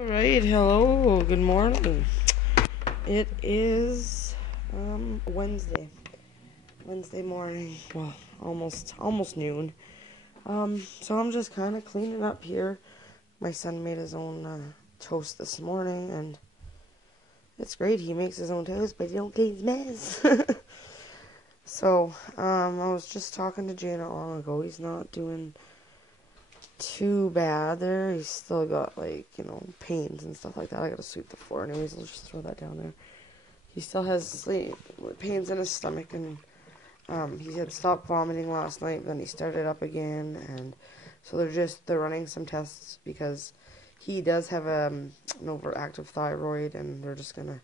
Alright, hello, good morning. It is Wednesday morning. Well, almost noon. So I'm just kind of cleaning up here. My son made his own toast this morning, and it's great. He makes his own toast, but he don't clean his mess. So I was just talking to Jay not long ago. He's not doing too bad there. He's still got, like, pains and stuff like that. I gotta sweep the floor anyways. I'll just throw that down there. He still has pains in his stomach, and he had stopped vomiting last night, then he started up again, and so they're running some tests because he does have an overactive thyroid, and they're just gonna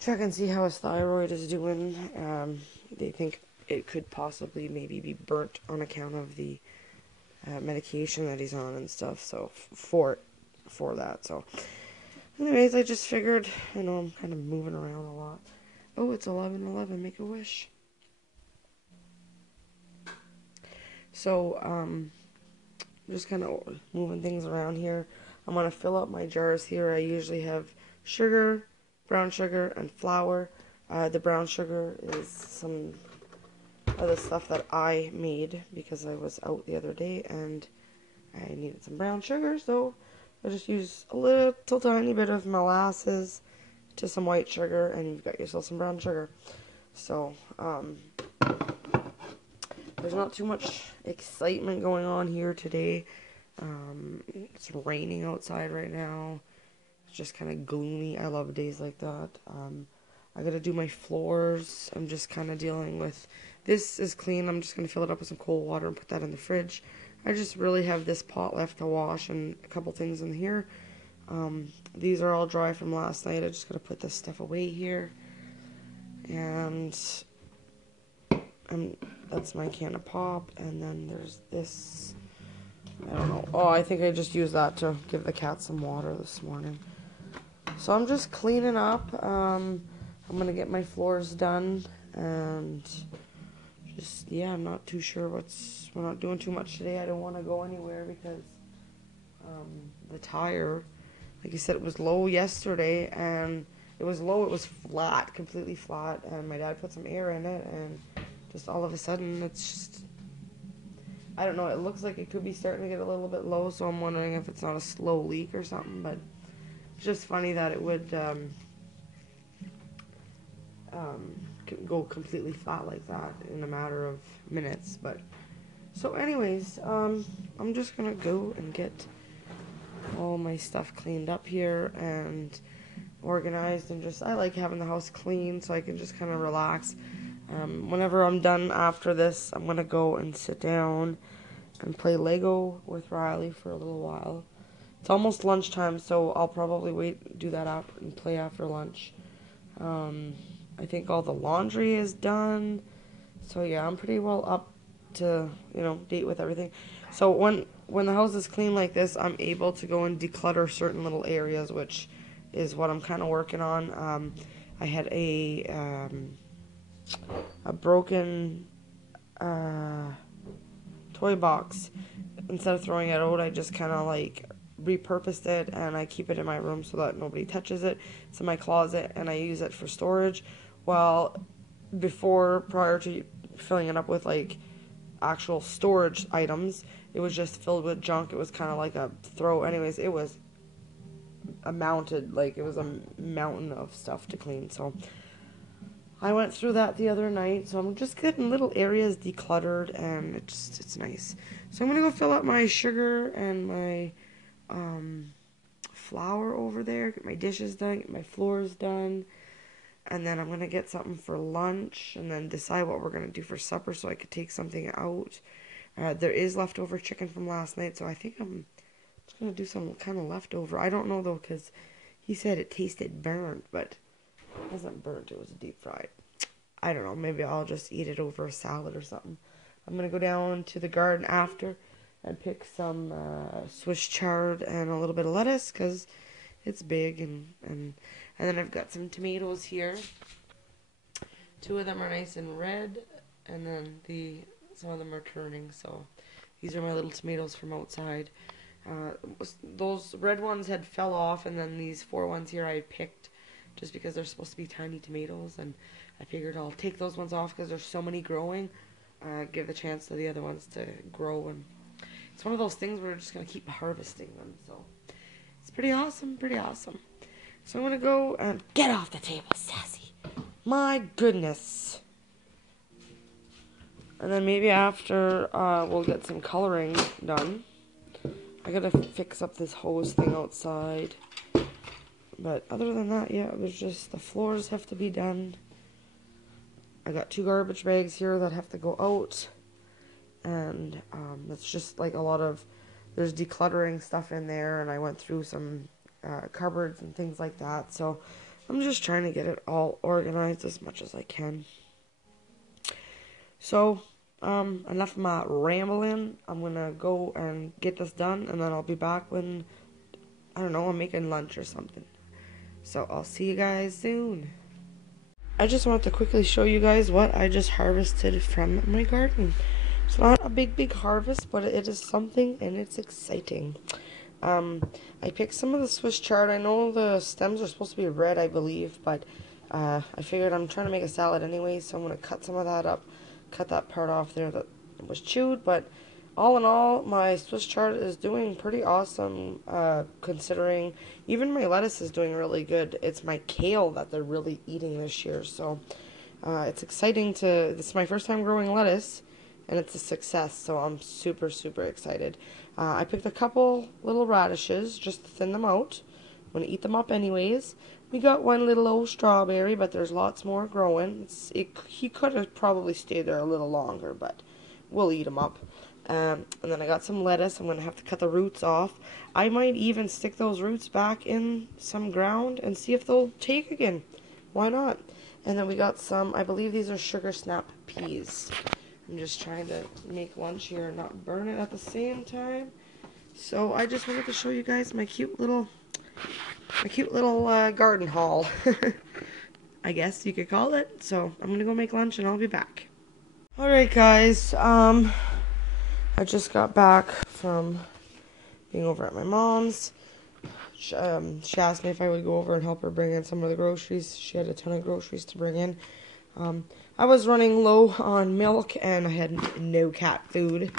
check and see how his thyroid is doing. They think it could possibly maybe be burnt on account of the medication that he's on and stuff, so for that. So anyways, I just figured, I'm kind of moving around a lot. Oh, it's 11:11, make a wish. So I'm just kind of moving things around here. I'm going to fill up my jars here. I usually have sugar, brown sugar, and flour. The brown sugar is some of the stuff that I made because I was out the other day and I needed some brown sugar, so I just use a little tiny bit of molasses to some white sugar, and you've got yourself some brown sugar. So, there's not too much excitement going on here today. It's raining outside right now. It's just kind of gloomy. I love days like that. I gotta do my floors. I'm just kind of dealing with... This is clean. I'm just gonna fill it up with some cold water and put that in the fridge. I just really have this pot left to wash and a couple things in here. These are all dry from last night. I just gotta put this stuff away here. And that's my can of pop. And then there's this... I don't know. Oh, I think I just used that to give the cat some water this morning. So I'm just cleaning up. I'm going to get my floors done. And just, yeah, I'm not too sure we're not doing too much today. I don't want to go anywhere because the tire, like I said, it was low yesterday. And it was low. It was flat, completely flat. And my dad put some air in it. And just all of a sudden, it's just... I don't know, it looks like it could be starting to get a little bit low, so I'm wondering if it's not a slow leak or something, but it's just funny that it would go completely flat like that in a matter of minutes. But so anyways, I'm just gonna go and get all my stuff cleaned up here and organized, and just, I like having the house clean so I can just kind of relax. Whenever I'm done after this, I'm gonna go and sit down and play Lego with Riley for a little while. It's almost lunchtime, so I'll probably do that after and play after lunch. I think all the laundry is done, so yeah, I'm pretty well up to, date with everything. So when the house is clean like this, I'm able to go and declutter certain little areas, which is what I'm kind of working on. I had a broken toy box. Instead of throwing it out, I just kind of repurposed it, and I keep it in my room so that nobody touches it. It's in my closet, and I use it for storage. Well, prior to filling it up with actual storage items, it was just filled with junk. It was kind of like a throw. Anyways, it was it was a mountain of stuff to clean. So I went through that the other night, so I'm just getting little areas decluttered, and it's nice. So I'm gonna go fill up my sugar and my flour over there, get my dishes done, get my floors done, and then I'm gonna get something for lunch, and then decide what we're gonna do for supper so I could take something out. There is leftover chicken from last night, so I think I'm just gonna do some kind of leftover. I don't know though, because he said it tasted burnt, but it wasn't burnt, it was deep fried. I don't know, maybe I'll just eat it over a salad or something. I'm going to go down to the garden after and pick some Swiss chard and a little bit of lettuce because it's big. And then I've got some tomatoes here. 2 of them are nice and red, and then some of them are turning. So these are my little tomatoes from outside. Those red ones had fell off, and then these 4 ones here I picked just because they're supposed to be tiny tomatoes, and I figured I'll take those ones off because there's so many growing. Give the chance to the other ones to grow, and it's one of those things where we're just gonna keep harvesting them. So it's pretty awesome, pretty awesome. So I'm gonna go and get off the table, sassy. My goodness. And then maybe after we'll get some coloring done. I gotta fix up this hose thing outside. But other than that, yeah, it was just the floors have to be done. I got 2 garbage bags here that have to go out. And it's just like a lot of, there's decluttering stuff in there. And I went through some cupboards and things like that. So I'm just trying to get it all organized as much as I can. So, enough of my rambling. I'm gonna go and get this done, and then I'll be back when, I don't know, I'm making lunch or something. So, I'll see you guys soon. I just wanted to quickly show you guys what I just harvested from my garden. It's not a big harvest, but it is something, and it's exciting. I picked some of the Swiss chard. I know the stems are supposed to be red, I believe, but I figured I'm trying to make a salad anyway, so I'm going to cut some of that up. Cut that part off there that was chewed, but all in all, my Swiss chard is doing pretty awesome, considering even my lettuce is doing really good. It's my kale that they're really eating this year, so it's exciting this is my first time growing lettuce, and it's a success, so I'm super excited. I picked a couple little radishes just to thin them out. I'm going to eat them up anyways. We got one little old strawberry, but there's lots more growing. He could have probably stayed there a little longer, but we'll eat him up. And then I got some lettuce. I'm going to have to cut the roots off. I might even stick those roots back in some ground and see if they'll take again. Why not? And then we got some, I believe these are sugar snap peas. I'm just trying to make lunch here and not burn it at the same time. So I just wanted to show you guys my cute little garden haul, I guess you could call it. So I'm gonna go make lunch and I'll be back. Alright guys, I just got back from being over at my mom's. She asked me if I would go over and help her bring in some of the groceries. She had a ton of groceries to bring in. I was running low on milk and I had no cat food.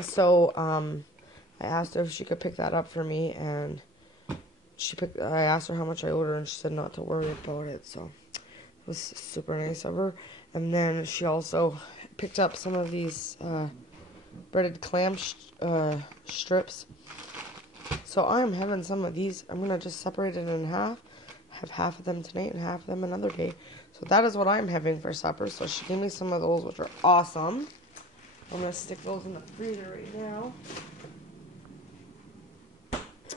So I asked her if she could pick that up for me, and I asked her how much I owed her, and she said not to worry about it, so it was super nice of her. And then she also picked up some of these breaded clam strips. So I am having some of these. I'm going to just separate it in half, have half of them tonight and half of them another day. So that is what I'm having for supper. So she gave me some of those, which are awesome. I'm going to stick those in the freezer right now.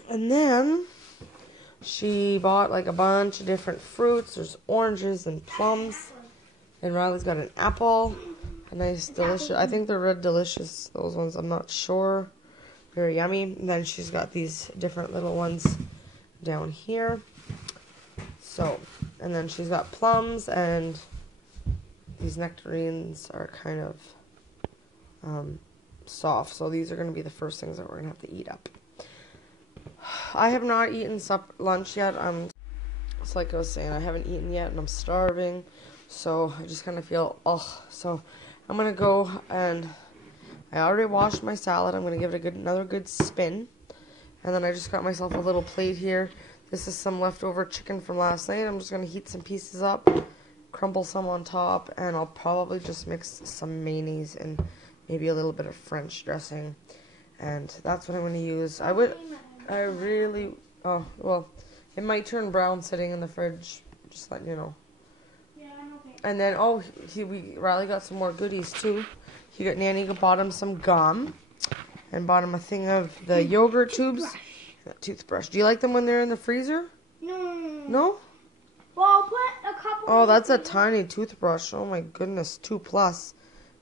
And then she bought like a bunch of different fruits. There's oranges and plums. And Riley's got an apple. A nice, delicious, I think they're red delicious. Those ones, I'm not sure. Very yummy. And then she's got these different little ones down here. So, and then she's got plums, and these nectarines are kind of soft. So these are going to be the first things that we're going to have to eat up. I have not eaten lunch yet. It's like I was saying, I haven't eaten yet, and I'm starving. So I just kind of feel, So I'm going to go, and I already washed my salad. I'm going to give it another good spin. And then I just got myself a little plate here. This is some leftover chicken from last night. I'm just going to heat some pieces up, crumble some on top, and I'll probably just mix some mayonnaise and maybe a little bit of French dressing. And that's what I'm going to use. It might turn brown sitting in the fridge, just letting you know. Yeah, I'm okay. And then, Riley got some more goodies too. Nanny bought him some gum, and bought him a thing of the yogurt tubes. Toothbrush. Do you like them when they're in the freezer? No. No? Well, I'll put a couple. Oh, that's a tiny toothbrush. Oh my goodness, 2+.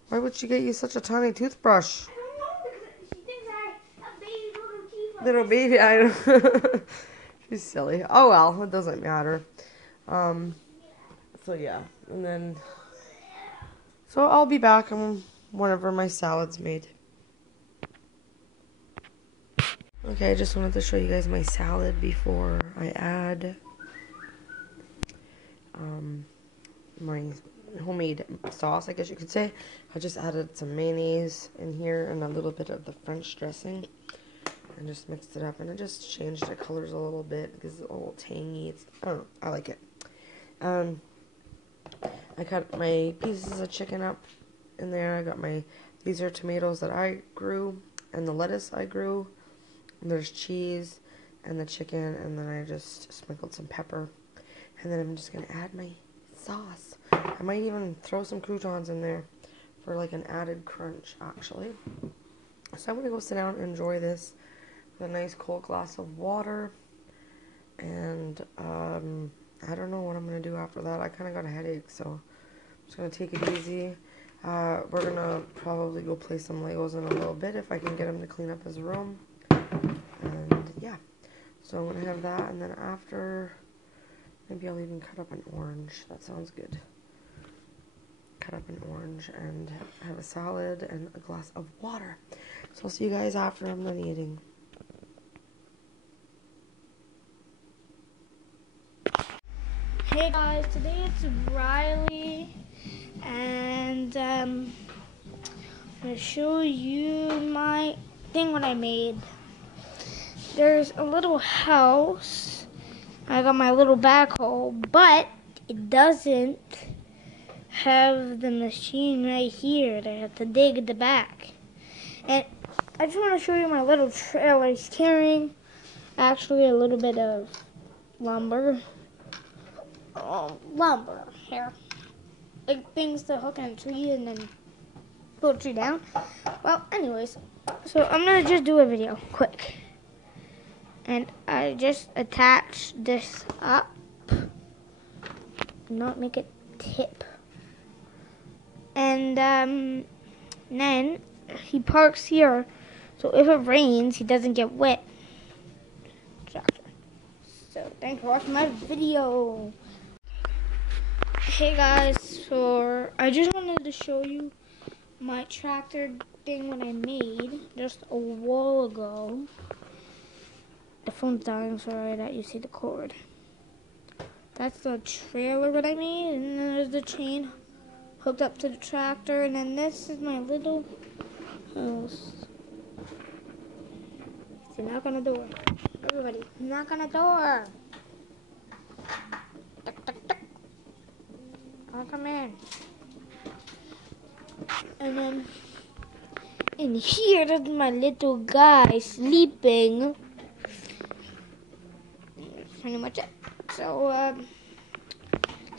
Why would she get you such a tiny toothbrush? I don't know, because she thinks I have baby little teeth. Little baby, I know. She's silly. Oh well, it doesn't matter. So yeah, and then, so I'll be back whenever my salad's made. Okay, I just wanted to show you guys my salad before I add my homemade sauce, I guess you could say. I just added some mayonnaise in here and a little bit of the French dressing and just mixed it up, and it just changed the colors a little bit because it's a little tangy. I don't know, I like it. I cut my pieces of chicken up in there. I got these are tomatoes that I grew and the lettuce I grew. And there's cheese and the chicken, and then I just sprinkled some pepper. And then I'm just going to add my sauce. I might even throw some croutons in there for like an added crunch, actually. So I'm going to go sit down and enjoy this with a nice cold glass of water. And I don't know what I'm going to do after that. I kind of got a headache, so I'm just going to take it easy. We're going to probably go play some Legos in a little bit if I can get him to clean up his room. And yeah, so I'm going to have that, and then after, maybe I'll even cut up an orange. That sounds good. Cut up an orange and have a salad and a glass of water. So I'll see you guys after I'm done eating. Hey guys, today it's Riley, and I'm going to show you my thing what I made. There's a little house. I got my little backhoe, but it doesn't have the machine right here. They have to dig the back. And I just want to show you my little trailer. It's carrying actually a little bit of lumber. Lumber here. Like things to hook on a tree and then pull the tree down. Well, anyways, so I'm going to just do a video quick. And I just attach this up. Not make it tip. And then he parks here. So if it rains, he doesn't get wet. So thanks for watching my video. Hey guys, so I just wanted to show you my tractor thing that I made just a while ago. The phone's dying, sorry that you see the cord. That's the trailer that I made, and then there's the chain hooked up to the tractor, and then this is my little house. So knock on the door. Everybody, knock on the door. Tuck, tuck, tuck. I'll come in. And then in here, there's my little guy sleeping. That's pretty much it. So,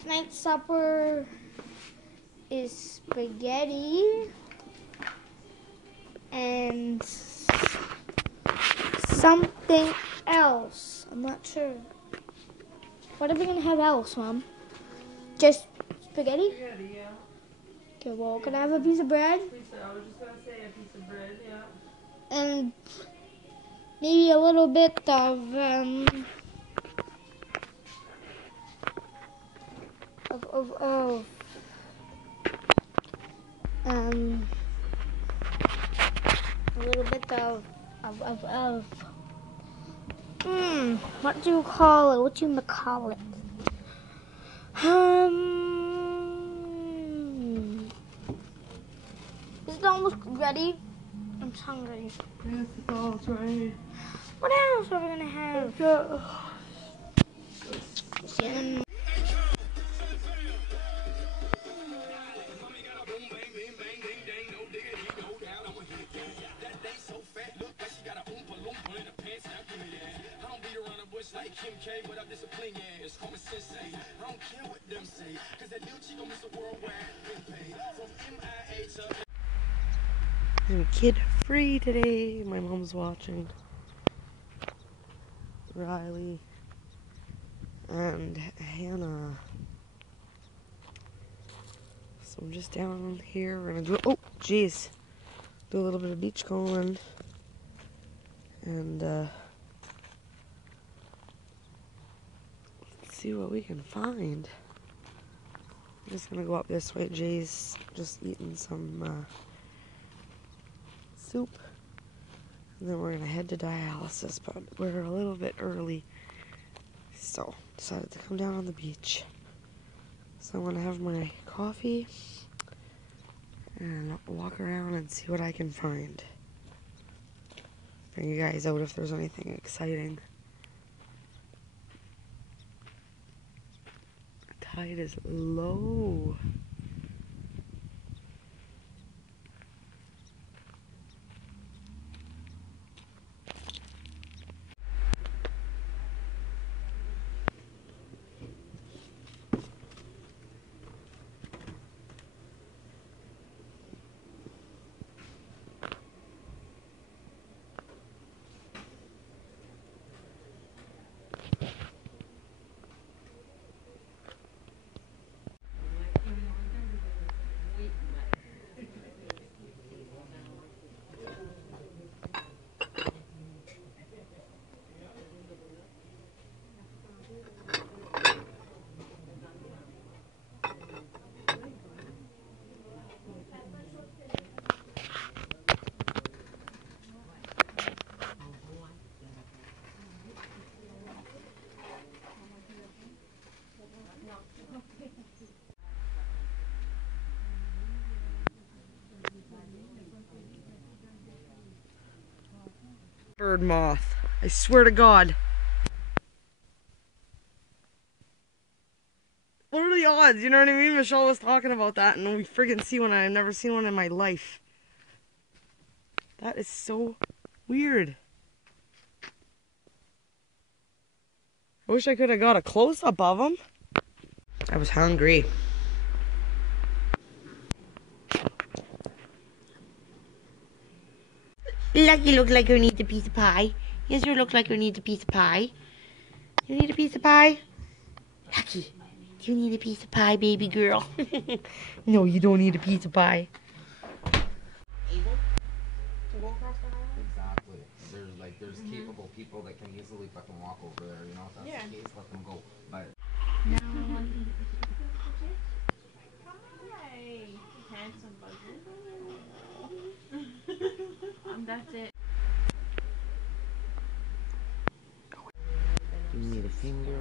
tonight's supper is spaghetti and something else. I'm not sure. What are we gonna have else, Mom? Just spaghetti? Spaghetti, yeah. Okay, well, can I have a piece of bread? I was just gonna say a piece of bread, yeah. And maybe a little bit of a little bit of what do you call it? What do you call it? Is it almost ready? I'm hungry. Yes, it's all right. What else are we gonna have? Cinnamon. I'm kid free today. My mom's watching. Riley and Hannah. So I'm just down here. We're gonna do, oh jeez, do a little bit of beach combing and let's see what we can find. I'm just gonna go up this way. Jay's just eating some soup. And then we're gonna head to dialysis, but we're a little bit early. So, decided to come down on the beach. So I'm gonna have my coffee and walk around and see what I can find. Bring you guys out if there's anything exciting. The tide is low. Bird moth. I swear to God. What are the odds? You know what I mean? Michelle was talking about that, and we friggin' see one. I've never seen one in my life. That is so weird. I wish I could have got a close-up of them. I was hungry. Like you look like you need a piece of pie. Yes, you look like you need a piece of pie. You need a piece of pie? Lucky, do you need a piece of pie, baby girl? No, you don't need a piece of pie. Able to go across the highway? Exactly. There's capable people that can easily fucking walk over there, you know, if that's the case, let them go. But No. Hi, handsome bugger. That's it. you need a finger.